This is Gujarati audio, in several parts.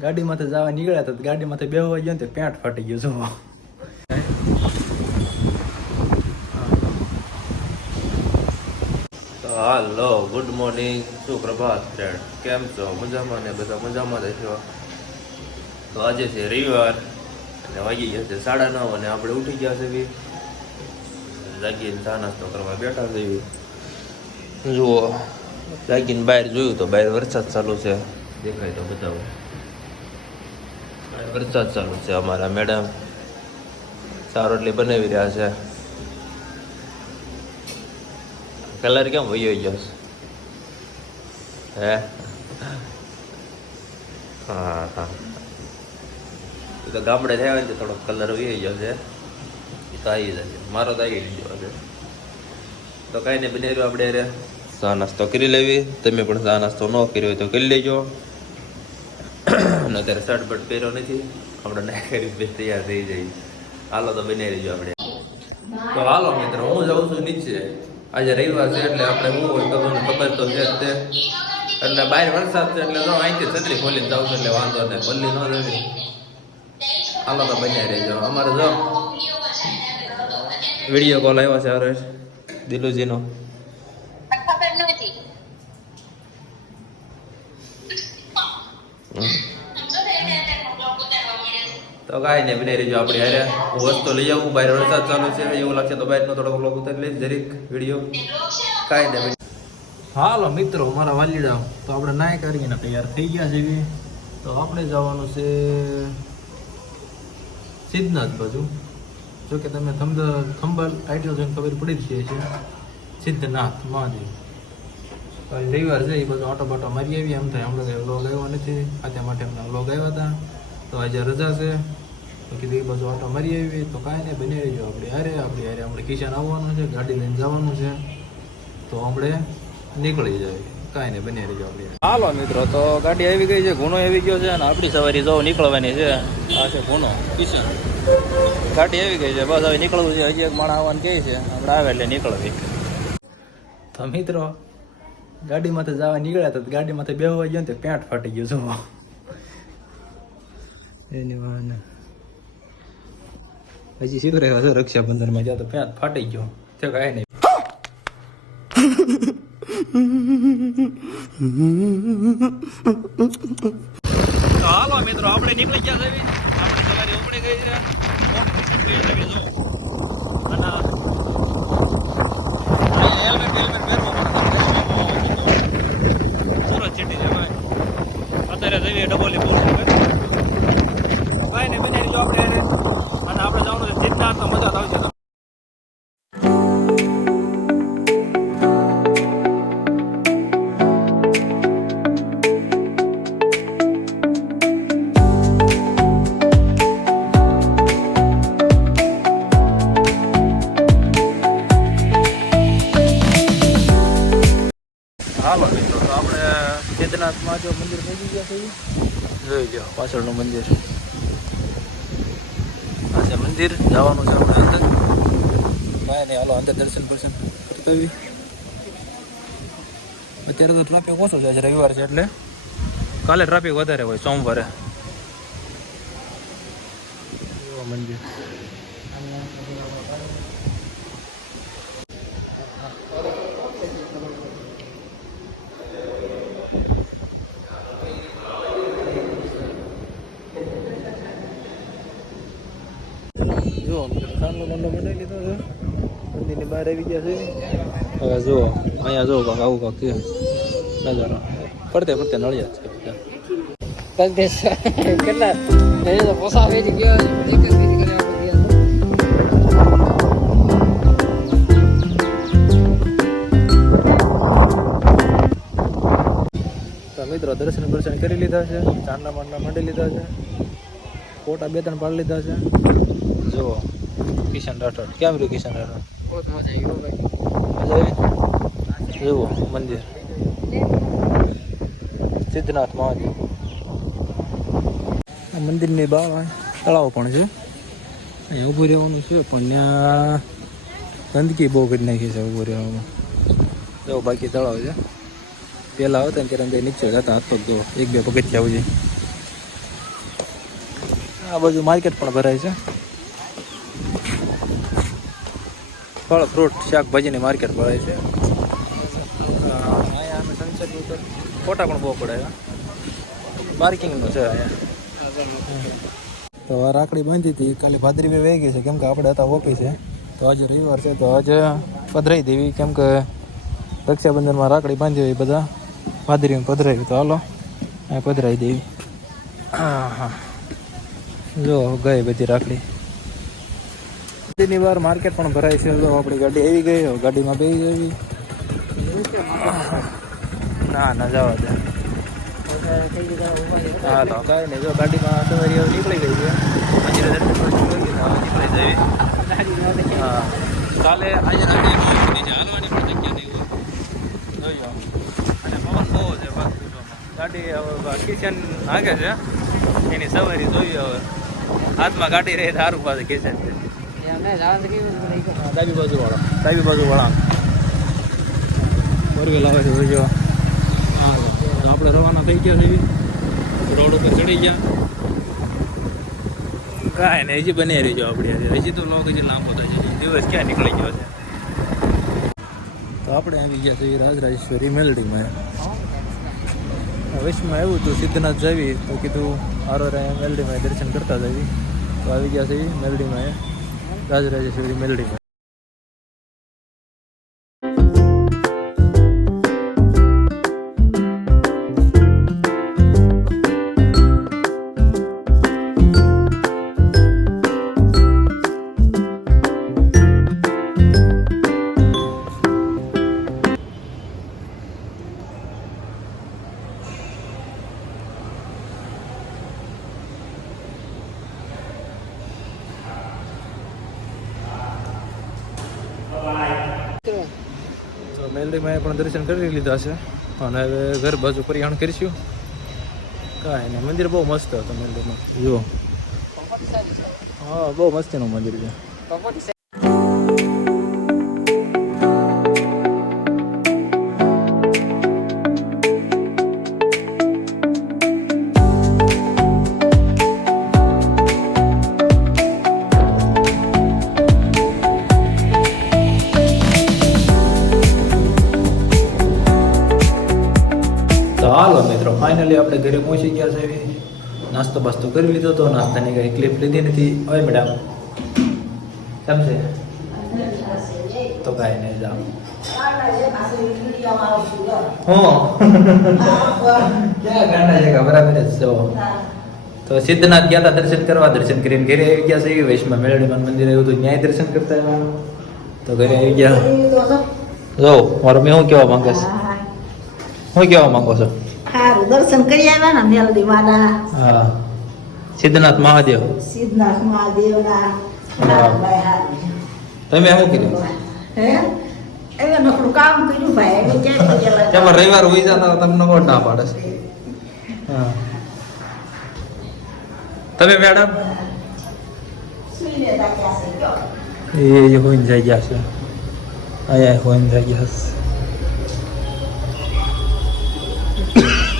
ગાડીમાંથી જવા નીકળ્યા હતા ગાડીમાંથી બેહવા ગયો ને તે પેન્ટ ફાટી ગયું જુઓ હાલો ગુડ મોર્નિંગ સુપ્રભાત ફ્રેન્ડ કેમ છો? મજામાં ને બધા મજામાં રહેશો તો આજે છે રવિવાર અને વાગી ગયા છે સાડા નવ અને આપણે ઉઠી ગયા છે બી. જાગીને ચા નાસ્તો કરવા બેઠા છે જુઓ, જાગીને બહાર જોયું તો બહાર વરસાદ ચાલુ છે. દેખાય તો બતાવો. વરસાદ ચાલુ છે અમારા મેડમ. ચાર રોટલી બનાવી રહ્યા છે. કલર કેમ વયો ગયો હે? હા હા. તો ગામડે થયા ને તો થોડો કલર વયો ગયો છે. તો આવી જશે મારો તો આવી ગયો છે. તો કાંઈ નહીં, બનાવ્યું આપણે રે ચા નાસ્તો કરી લેવી. તમે પણ ચા નાસ્તો ન કર્યો હોય તો કરી લેજો. અને અત્યારે શર્ટ બટ પહેર્યો નથી. આપણે ના કરી બે તૈયાર થઈ જઈએ. હાલો તો બનાવી રહીજો આપણે. તો હાલો મિત્રો હું જાઉં છું નીચે. આજે રવિવાર છે એટલે આપણે હું હોય તો મને ખબર તો છે તે. એટલે બહાર વરસાદ છે એટલે અહીંથી છત્રી ખોલીને જાઉં છું એટલે વાંધો નહીં ખોલી ન જવી. હાલો તો બનાવી રહીજો. અમારે જો વીડિયો કોલ આવ્યો છે હરેશ દિલુજીનો. ખબર નથી તો કાંઈ નહીં બનાવી રહેજો આપણે હારે. હું વસ્તુ લઈ આવું બહાર વરસાદ ચાલુ છે, એવું લાગશે તો બહારનો થોડોક બ્લોગ ઉતારી લઈશ, જરીક વીડિયો કાંઈ નહીં હાલો મિત્રો મારા વાલીડા, તો આપણે નાય કરીને તૈયાર થઈ ગયા છે તો આપણે જવાનું છે સિદ્ધનાથ બાજુ. જો કે તમે થંબ થંબલ ટાઇટલ જોઈને ખબર પડી જ ગઈ છે સિદ્ધનાથ મહાદેવ. રવિવાર છે, એ બધું ઓટો બાટો મારી આવી, એમ થાય. હમણાં વ્લોગ આવ્યો નથી. આજે માટે હમણાં વ્લોગ આવ્યા હતા. તો આજે રજા છે. તો કીધું એ બધું ઓટો મારી આવી તો કાંઈ નહીં બની રહીજો. આપણે અરે આપણે અરે આપણે કિશન આવવાનું છે ગાડી લઈને જવાનું છે. તો આપણે નીકળી જાય. કાંઈ નહીં બની રહીજો આપણે હાલો મિત્રો તો ગાડી આવી ગઈ છે ગુનો આવી ગયો છે અને આપણી સવારી જો નીકળવાની છે. આ છે ગુનો. કિશન. ગાડી આવી ગઈ છે બસ હવે નીકળવું છે હજી એક માણા આવવાનું કહે છે. આપણે આવે એટલે નીકળવી. તો મિત્રો ગાડીમાંથી જવા નીકળ્યા હતા ગાડીમાંથી બેહવા ગયો ને તે પેન્ટ ફાટી ગયું જુઓ. એની વાને હજી શું રહેવા છે રક્ષાબંધનમાં જ્યાં તો પેન્ટ ફાટી ગયો. તો કાંઈ નહીં. ગયો મંદિર. આ મંદિર જવાનું છે આપણે અંદર. કાંઈ નહીં હાલો અંદર દર્શન દર્શન અત્યારે તો ટ્રાફિક ઓછો જાય છે, રવિવાર છે એટલે. કાલે ટ્રાફિક વધારે હોય, સોમવારે એવો મંદિર જો ખાનનો મંડો મંડાઈ લીધો છે મંદિરની બહાર આવી ગયા છે. હવે જો અહીંયા જો કાંક આવું કાંક છે. નજારો. ફરતે ફરતે નળિયા છે બધા. કેટલા? એ જ ગયા તો મિત્રો દર્શન દર્શન કરી લીધા છે. ચાંદા માંડના માંડી લીધા છે. ફોટા બે ત્રણ પાડી લીધા છે. જુઓ કિશન રાઠોડ. કેમ રહ્યું કિશન રાઠોડ? જુઓ મંદિર. સિદ્ધનાથ મહાદેવ. આ મંદિરની બહાર તળાવ પણ છે. અહીંયા ઊભું રહેવાનું છે પણ ત્યાં ગંદકી બહુ કરી નાખી છે ઊભું રહેવામાં. જો બાકી તળાવ છે. પહેલાં આવતા ને ત્યારે અંદર નીચે જતા હાથ પગ એક બે પગથિયા આવજે આ બાજુ માર્કેટ પણ ભરાય છે. ફળ ફ્રૂટ શાકભાજીની માર્કેટ ભરાય છે. અહીંયા અમે સનસેટ ઉપર ફોટા પણ બહુ પડે પાર્કિંગનું છે અહીંયા. તો આ રાખડી બાંધી હતી કાલે ભાદરી બે વહી ગઈ છે કેમ કે આપણે હતા ઓફિસે તો આજે રવિવાર છે તો આજે પધરાઈ દેવી કેમ કે રક્ષાબંધનમાં રાખડી બાંધી હોય બધા. ભાદરી પધરાવી તો હાલો અહીં પધરાઈ દેવી. હા હા. જો ગઈ બધી રાખડી. ગાડીની બહાર માર્કેટ પણ ભરાય છે. તો આપણી ગાડી આવી ગઈ ગાડીમાં બે જવી. ના ના જવા દે. હાલો. કાંઈ નહીં જો ગાડીમાં હવે નીકળી ગઈ છે. નીકળી જવી. હા. કાલે આજે પણ બહુ છે ગાડી હવે કિચન નાખે છે. એની સવારી જોઈએ હવે. હાથમાં ગાડી રહે સારું પાસે કિચન છે. તો. ડાબી બાજુ વાળા. ડાબી બાજુ વાળા. ફોર આવે છે તો આપણે રવાના થઈ ગયા છે. રોડ ઉપર ચડી ગયા. કાંઈ નહીં હજી બને રહીજો આપણે. હજી તો લોક હજી લાંબો છે. દિવસ ક્યાં નીકળી ગયો છે? તો આપણે આવી ગયા છીએ રાજરાજેશ્વરી મેલડીમાં. વિશ્વમાં આવ્યું હતું સિદ્ધનાથ જાવી તો કીધું આરો રે મેલડીમાં દર્શન કરતા જવી. તો આવી ગયા છે મેલડીમાં. રાજરાજેશ્વરી મેલડીમાં મેલડીમાં પણ દર્શન કરી લીધા છે. અને હવે ઘર બાજુ પરિયાણ કરીશું. કાંઈ નહીં મંદિર બહુ મસ્ત હતું મેલડીમાં જુઓ. હા બહુ મસ્તીનું મંદિર છે. હાલો મિત્રો ફાઇનલી આપણે ઘરે પહોંચી ગયા છે. નાસ્તો બાસ્તો કરી લીધો તો નાસ્તાની કંઈ ક્લિપ લીધી નથી. હવે મેડમ સમજે તો કાંઈ નહીં જાઓ. તો સિદ્ધનાથ ગયા હતા દર્શન કરવા. દર્શન કરીને ઘરે આવી ગયા છે. વૈષ્ણવ મેળડીમાન મંદિર આવ્યું હતું. ન્યાય દર્શન કરતા તો ઘરે આવી ગયા. જો મારો મેં શું કહેવા માંગે છે? શું કહેવા માંગો છો? સારું. દર્શન કરી આવ્યા ને મેલડી માના હા. સિદ્ધનાથ મહાદેવ. સિદ્ધનાથ મહાદેવ. તમે શું કર્યું? હે? હવે નકરું કામ કર્યું ભાઈ. ક્યાં રવિવાર હોય જતા તમને મોટ ના પાડે. હા. તમે મેડમ? એ હોઈને જઈ ગયા છે. અહીંયા હોઈને જઈ ગયા છે.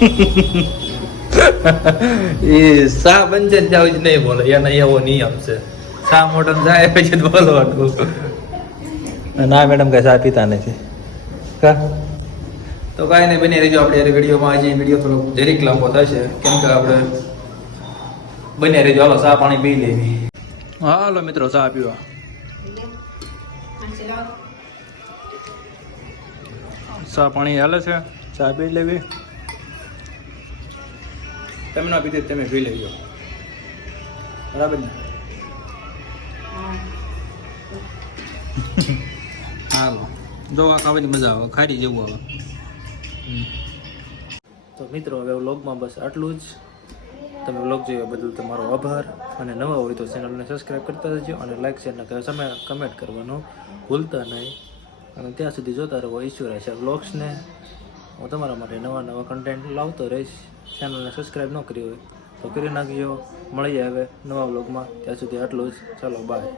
એ સા બનશે જાવ જ નહીં બોલે. એના એવો નિયમ છે. સા મોટો જાય પછી બોલવાનું ના મેડમ કઈ સા પીતા નથી. કા? તો કાંઈ નહીં બની રહીજો. આપણે યાર વિડીયોમાં આજે વીડિયો થોડો જરીક લાંબો થશે. કેમ કે આપણે બને રહીજો. હાલો ચા પાણી પી લેવી હાલો મિત્રો ચા પીવા. સા પાણી હાલે છે? ચા પી લેવી? તમે ના પીધી તો તમે પી લેજો. બરાબર ને? હાલો. જો આ ખાવાની મજા આવે ખારી જેવું આવે. તો મિત્રો હવે વ્લોગમાં બસ આટલું જ. તમે વ્લોગ જોયા બદલ તમારો આભાર. અને નવા હોય તો ચેનલને સબસ્ક્રાઈબ કરતા રહેજો અને લાઇક શેર ને સમય કમેન્ટ કરવાનું ભૂલતા નહીં. અને ત્યાં સુધી જોતા રહો ઈશ્વર છે વ્લોગ્સને હું તમારા માટે નવા નવા કન્ટેન્ટ લાવતો રહીશ. ચેનલને સબસ્ક્રાઈબ ન કરી હોય તો કરી નાખજો. મળીએ હવે નવા બ્લોગમાં ત્યાં સુધી આટલું જ. ચાલો બાય